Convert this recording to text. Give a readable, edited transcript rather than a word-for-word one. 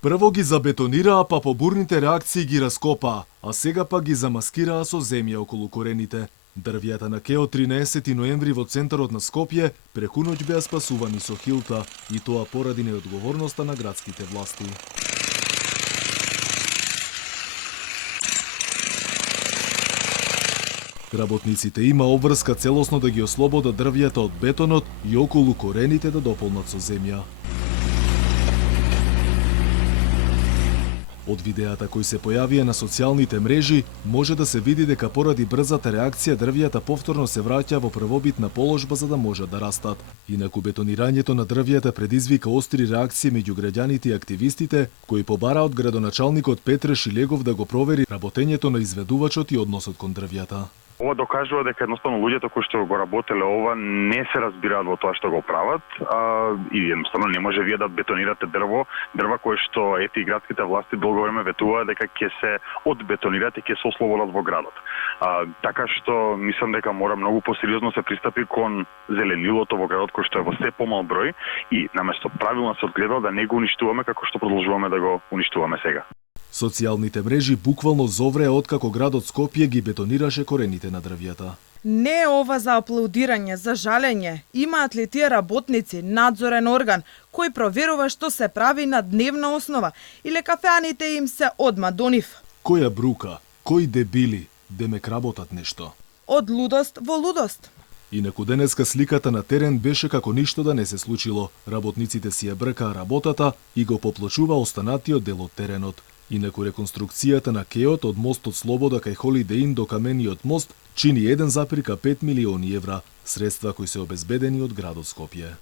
Прво ги забетонираа, па по бурните реакции ги раскопаа, а сега па ги замаскираа со земја околу корените. Дрвјата на Кео 13 ноември во центарот на Скопје преку ноќ беа спасувани со хилта, и тоа поради неодговорноста на градските власти. Работниците има обврска целосно да ги ослободат дрвјата од бетонот и околу корените да дополнат со земја. Од видеата кои се појавија на социјалните мрежи, може да се види дека поради брзата реакција дрвјата повторно се враќа во првобитна положба за да можат да растат. Инаку бетонирањето на дрвјата предизвика остри реакции меѓу граѓаните и активистите, кои побара од градоначалникот Петре Шилегов да го провери работењето на изведувачот и односот кон дрвјата. Ова докажува дека едноставно луѓето кои што го работеле ова не се разбираат во тоа што го прават, и едноставно не може вие да бетонирате дрва кои што и градските власти долго време ветуваат дека ќе се одбетонираат и ќе се ослободат во градот. Така што мислам дека мора многу посериозно се пристапи кон зеленилото во градот кој што е во се помал број и наместо правилно се одгледа да не го уништуваме како што продолжуваме да го уништуваме сега. Социјалните мрежи буквално зовреа откако градот Скопје ги бетонираше корените на дрвјата. Не е ова за аплаудирање, за жалење. Имаат ли тие работници надзорен орган кој проверува што се прави на дневна основа или кафеаните им се одма до нив? Која брука, кои дебили, демек работат нешто. Од лудост во лудост. Инаку денеска сликата на терен беше како ништо да не се случило. Работниците си ја бркаа работата и го поплочува останатиот дел од теренот. Инаку реконструкцијата на кеот од мостот Слобода кај Холидей Ин до камениот мост чини 1,5 милиони евра, средства кои се обезбедени од градот Скопје.